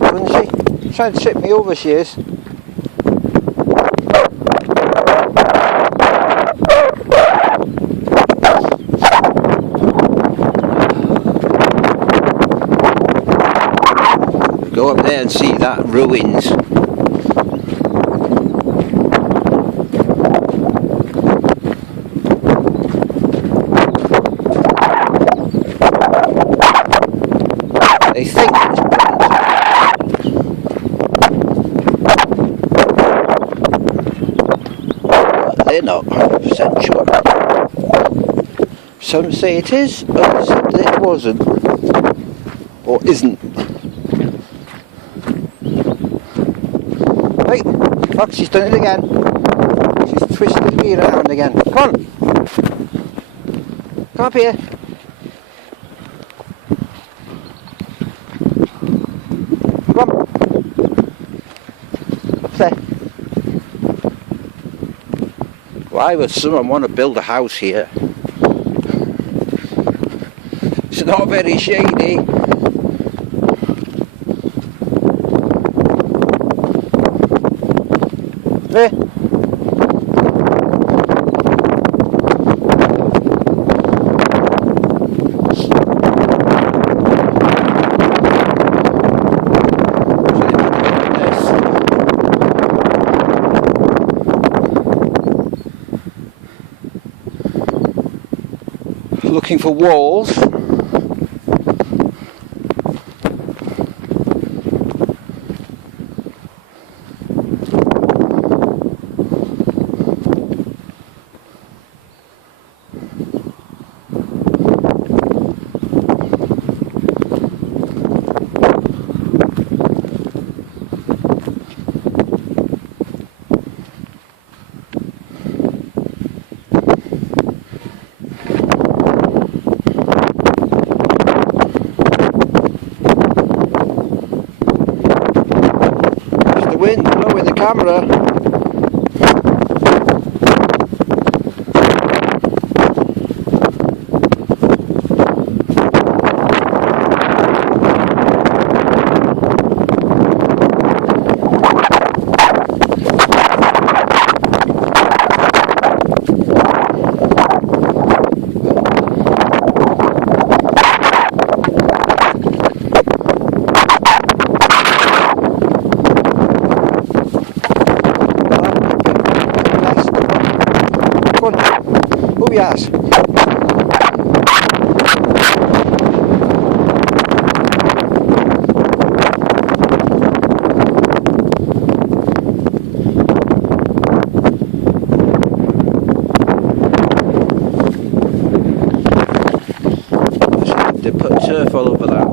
good one, she? Trying to trip me over, she is. Go up there and see that ruins. They think it's burnt. But they're not 100% sure. Some say it is, others said that it wasn't. Or isn't. Hey, look, she's done it again. She's twisted me around again. Come on! Come up here. Come on. Up there. Why would someone want to build a house here? It's not very shady. There. Looking for walls. Wind blowing the camera. Oh yes. They put turf all over that.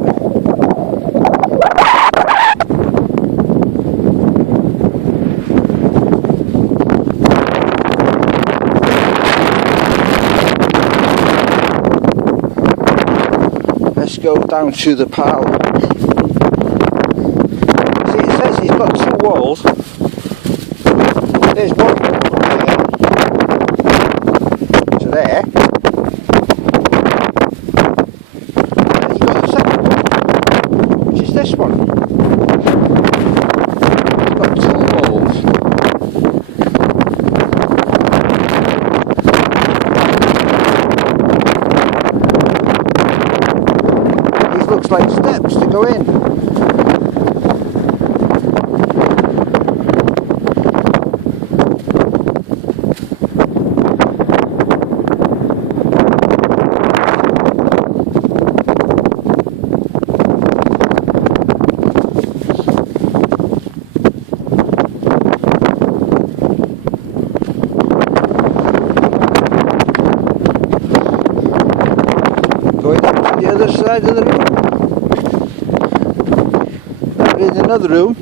Let's go down to the pile. See, it says he's got two walls. There's one wall from there to there. And you've got the second one, which is this one. He's got two walls. Looks like steps to go in. Going up to the other side of the room. In another room.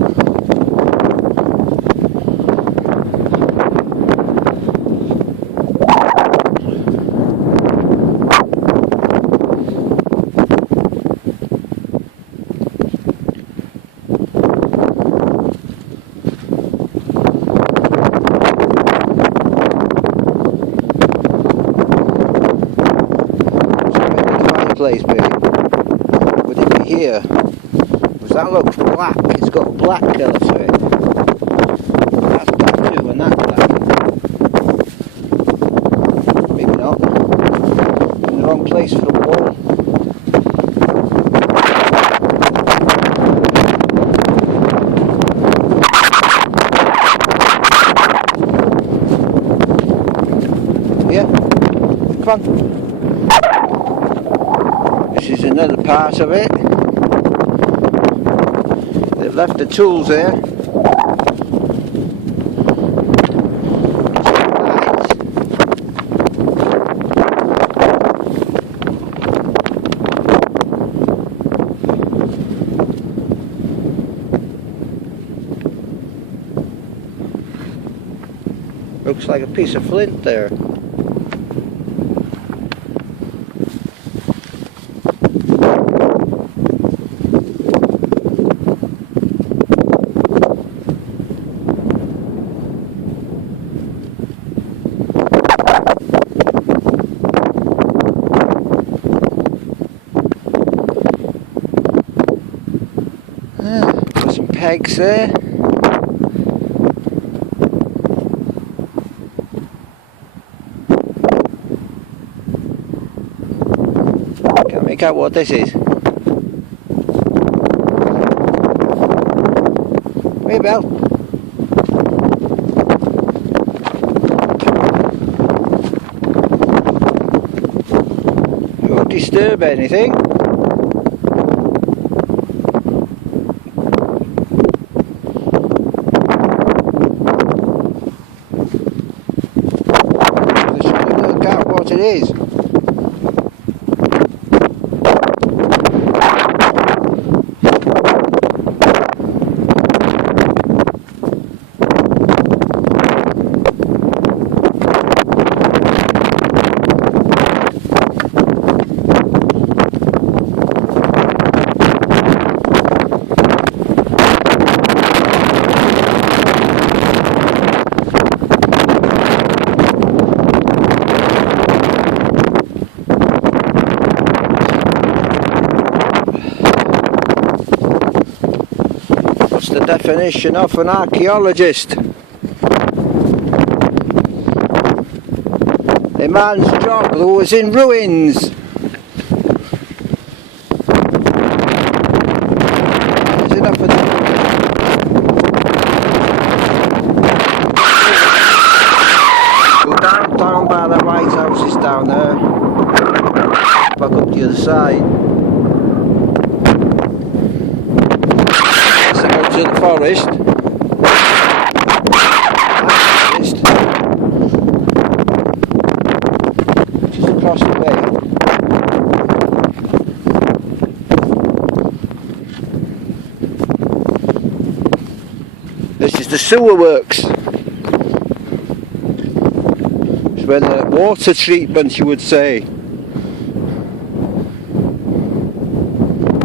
Fireplace, baby. Would it be here? because that looks black. It's got a black colour to it. That's black too, and that's black. Maybe not. In the wrong place for the wall. Yeah, come on. This is another part of it. They've left the tools there. Looks like a piece of flint there. Got some pegs there. Can't make out what this is. Hey, Belle. Don't disturb anything. What it is. The definition of an archaeologist. A man's job who was in ruins. There's enough of that. Go down by the White Houses down there. Back up the other side. To the forest. Just across the way. This is the sewer works. It's where the water treatment, you would say.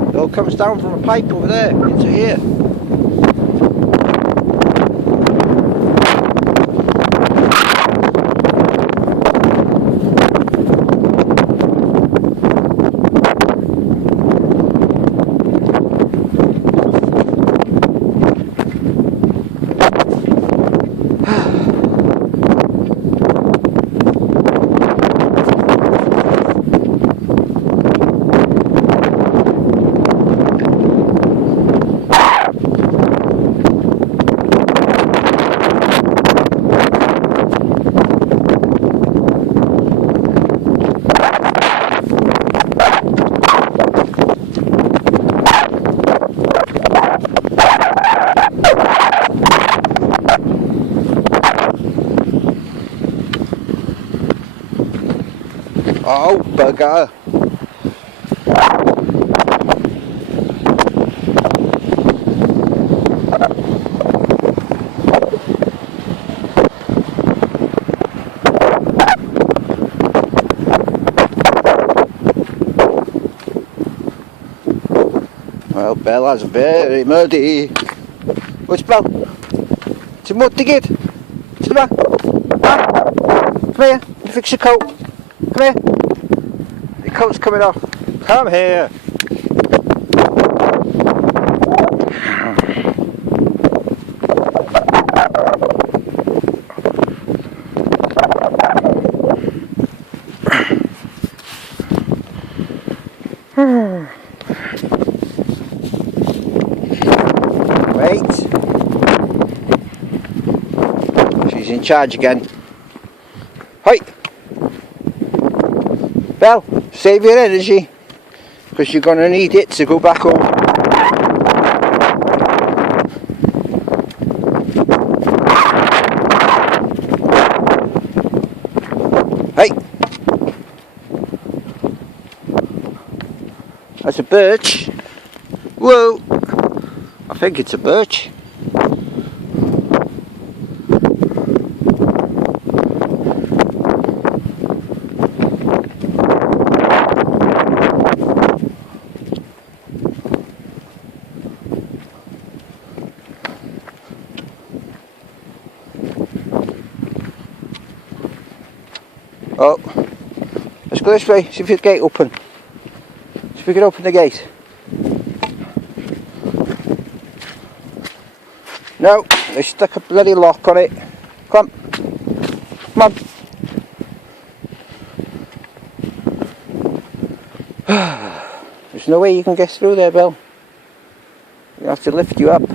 It all comes down from a pipe over there into here. Oh, bugger. Well, Bella's very muddy. What's Bell? It's a mud to get. Come on. Come here. Fix your coat. Come here. Your coat's coming off. Come here. charge again. Hi! Bell, save your energy, because you're going to need it to go back home. Hey! That's a birch. Whoa! I think it's a birch. Oh, let's go this way, see if the gate open. See if we can open the gate. No, they stuck a bloody lock on it. Come on. Come on. There's no way you can get through there, Bill. We have to lift you up.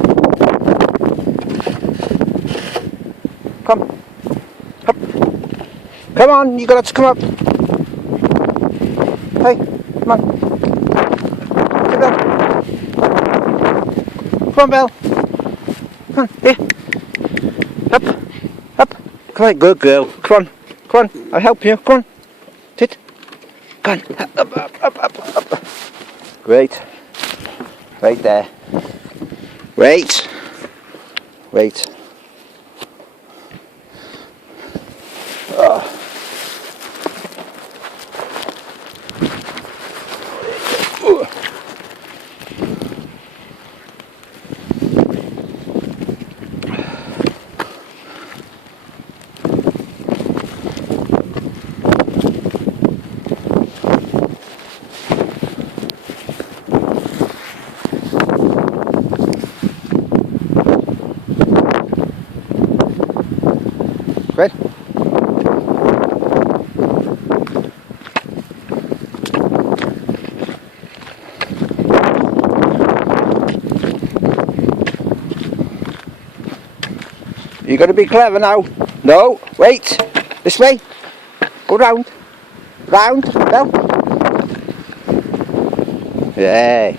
Come. Up. Come on, you got to come up. Hey, come on. Hey, Bill. Come on, Bill. Come on, here. Up. Up. Come on, good girl. Come on. Come on, I'll help you. Come on. Sit. Come on. Up, up, up, up, up. Great. Right there. Wait. Wait. Oh. Right. You got to be clever now. No, wait. This way. Go round. Round. No. Yeah.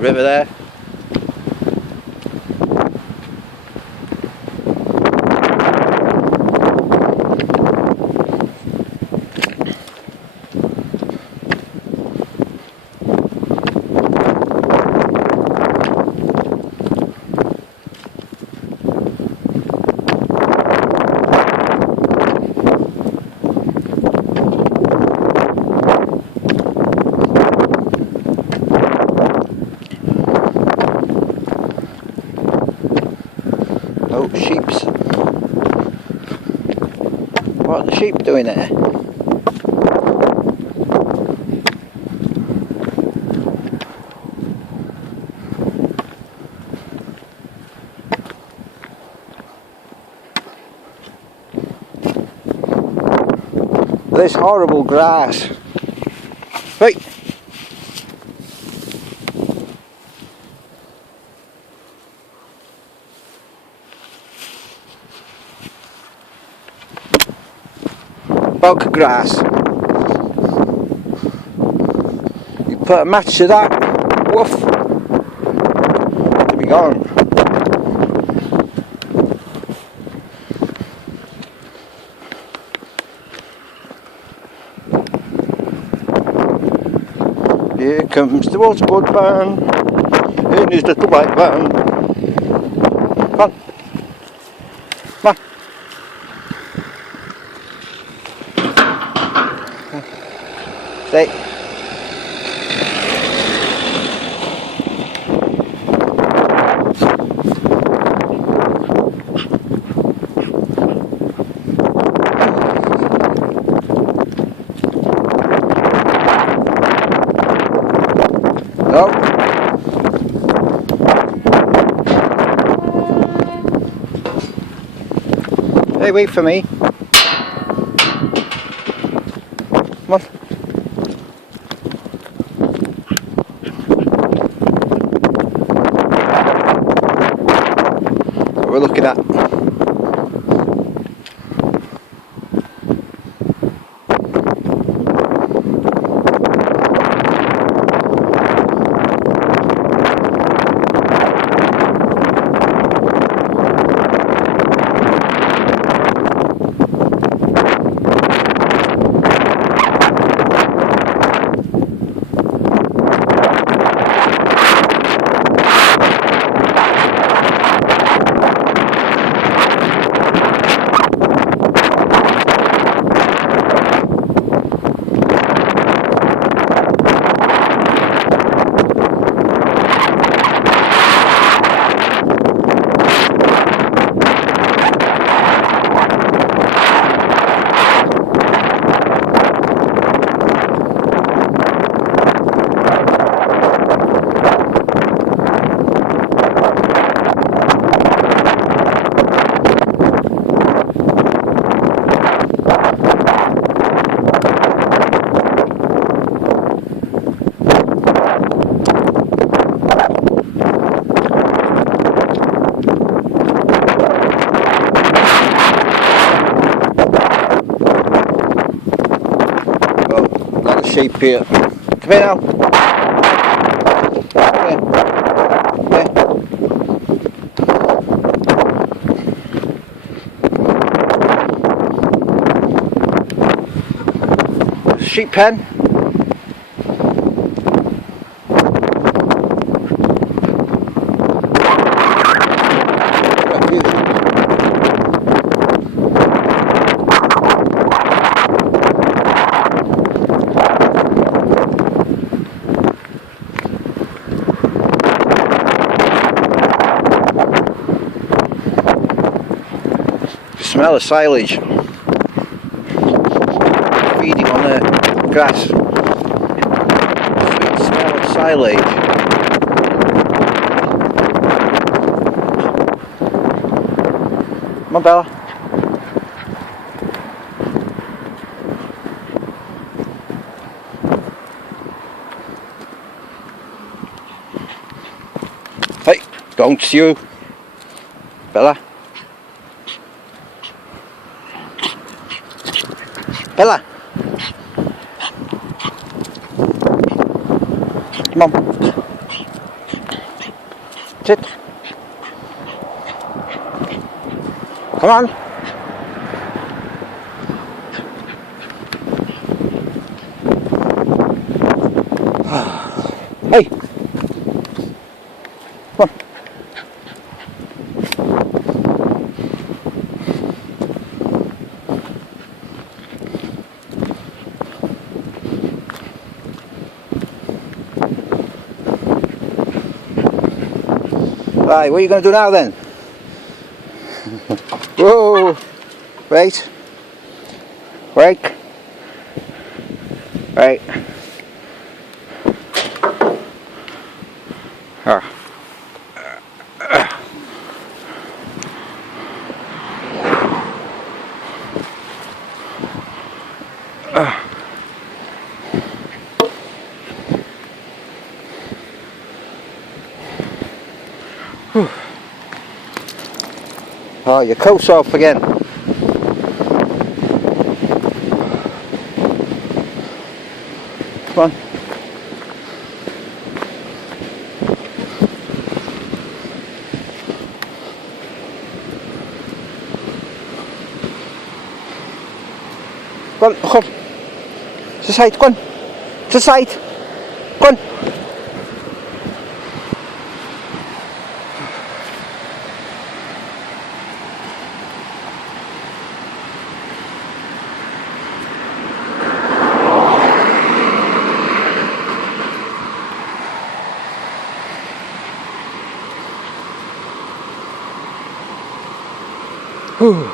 River there. Oh, sheep's. What are the sheep doing there? This horrible grass. Right. Bog grass. You put a match to that, woof, to be gone. Here comes the waterboard van in his little white van. Come on. Come on. Stay. Stay away from me. Come on. What we're looking at. Sheep here. Come here now. Come here. Come here. Sheep pen. Smell the silage feeding on the grass. Sweet smell of silage. Come on, Bella. Hey, don't you, Bella. Bella, come on, sit, come on, hey, come on. Right, what are you going to do now then? Whoa! Wait. Wait. Right. Oh, your coat's off again. Come on. Go on, come. To the side, go on. To the side. Go on. Whew.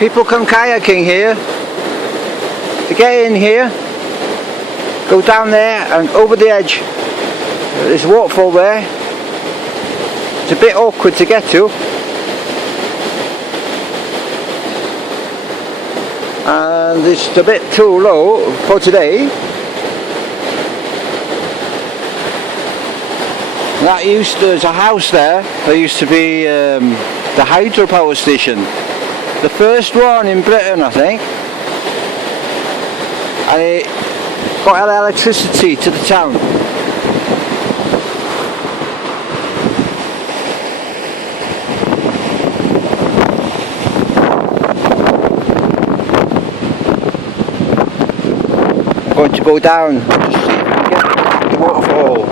People come kayaking here. To get in here, go down there and over the edge. There's a waterfall there. It's a bit awkward to get to. And it's a bit too low for today. There's a house there. There used to be the hydropower station. The first one in Britain, I think. And it got electricity to the town. I'm going to go down to see if we can get the waterfall.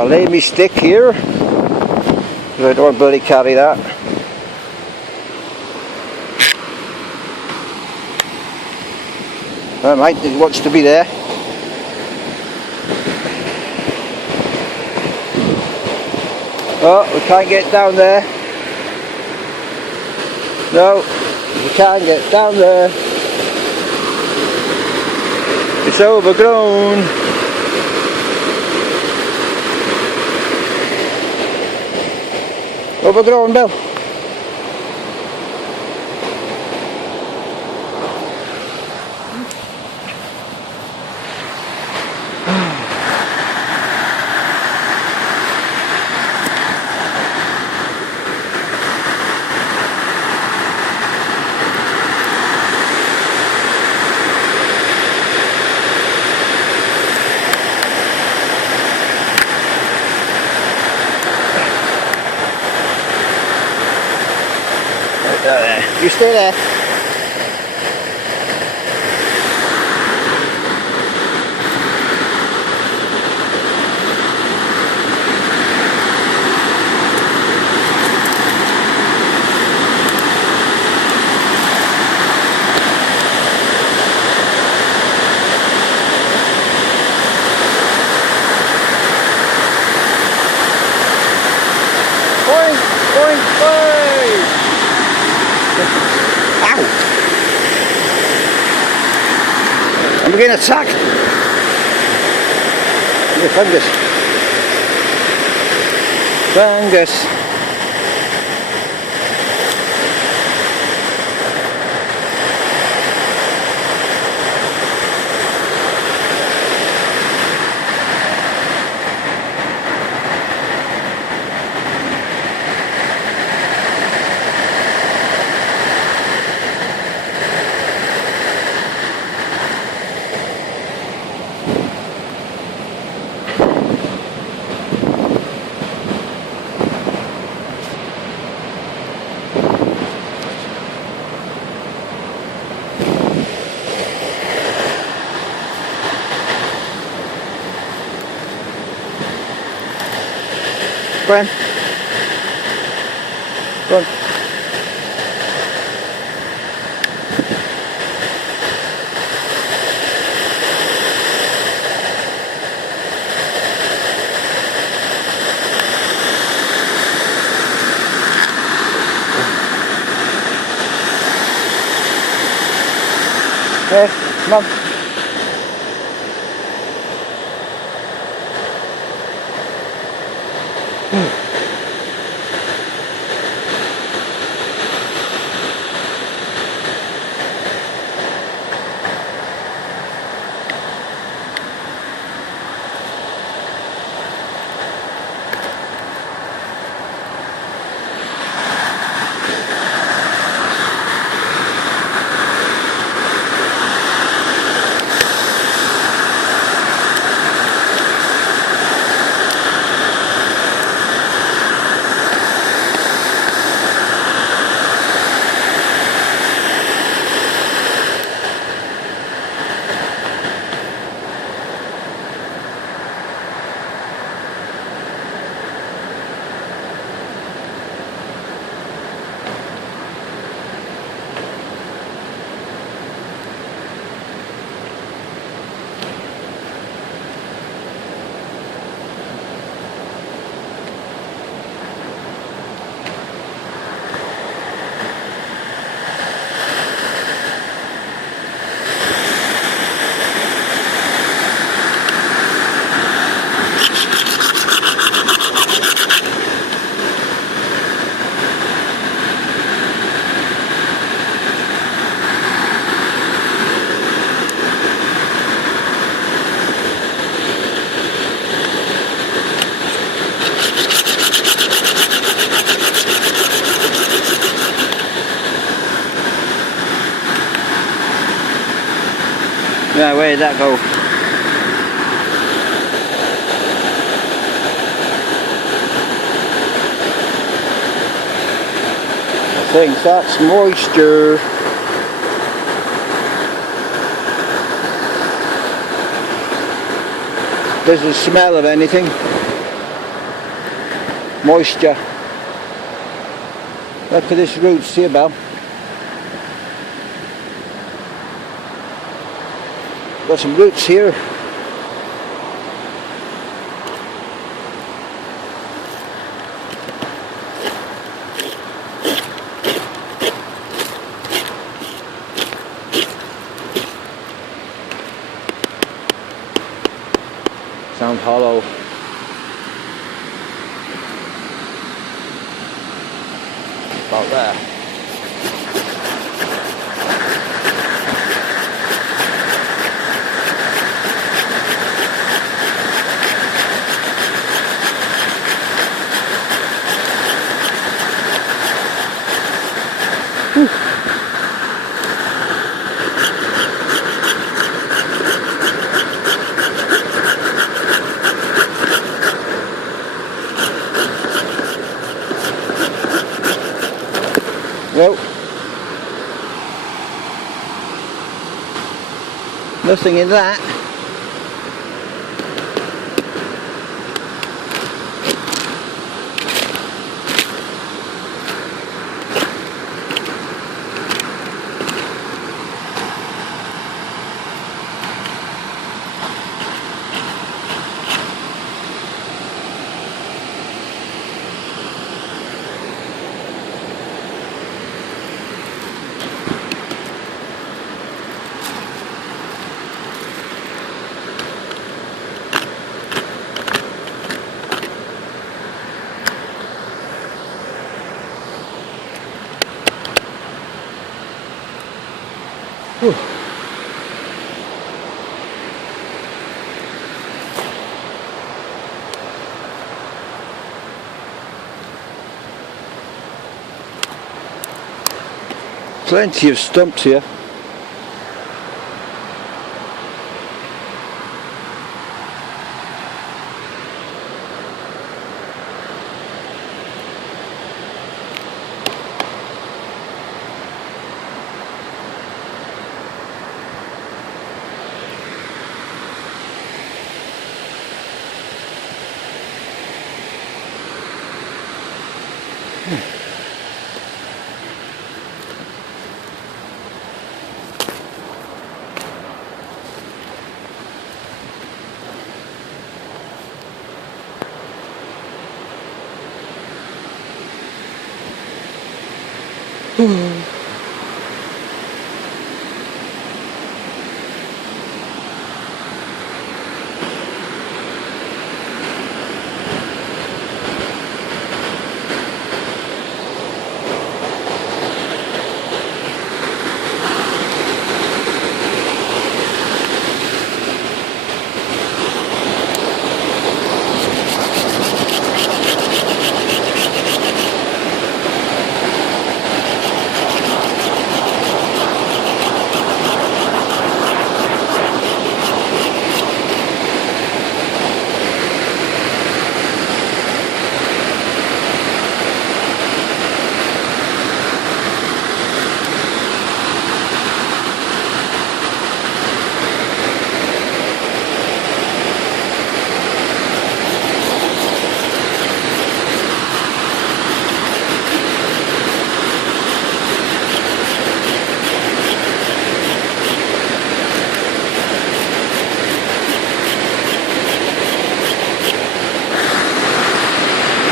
I'll lay my stick here, because I don't want to bloody carry that. Alright, it wants to be there. Oh, we can't get down there. No, we can't get down there. It's overgrown. Overgrown, Bill. You stay there. Boing, boing, boing. Ow! I'm getting attacked. Look at fungus. Fungus. Go on. Go on. Hey, come on. Yeah, where did that go? I think that's moisture. Doesn't smell of anything. Moisture. Look at this roots here, Belle. Got some roots here. Sound hollow. About there. Well, nothing in that. Whew. Plenty of stumps here. Hmm.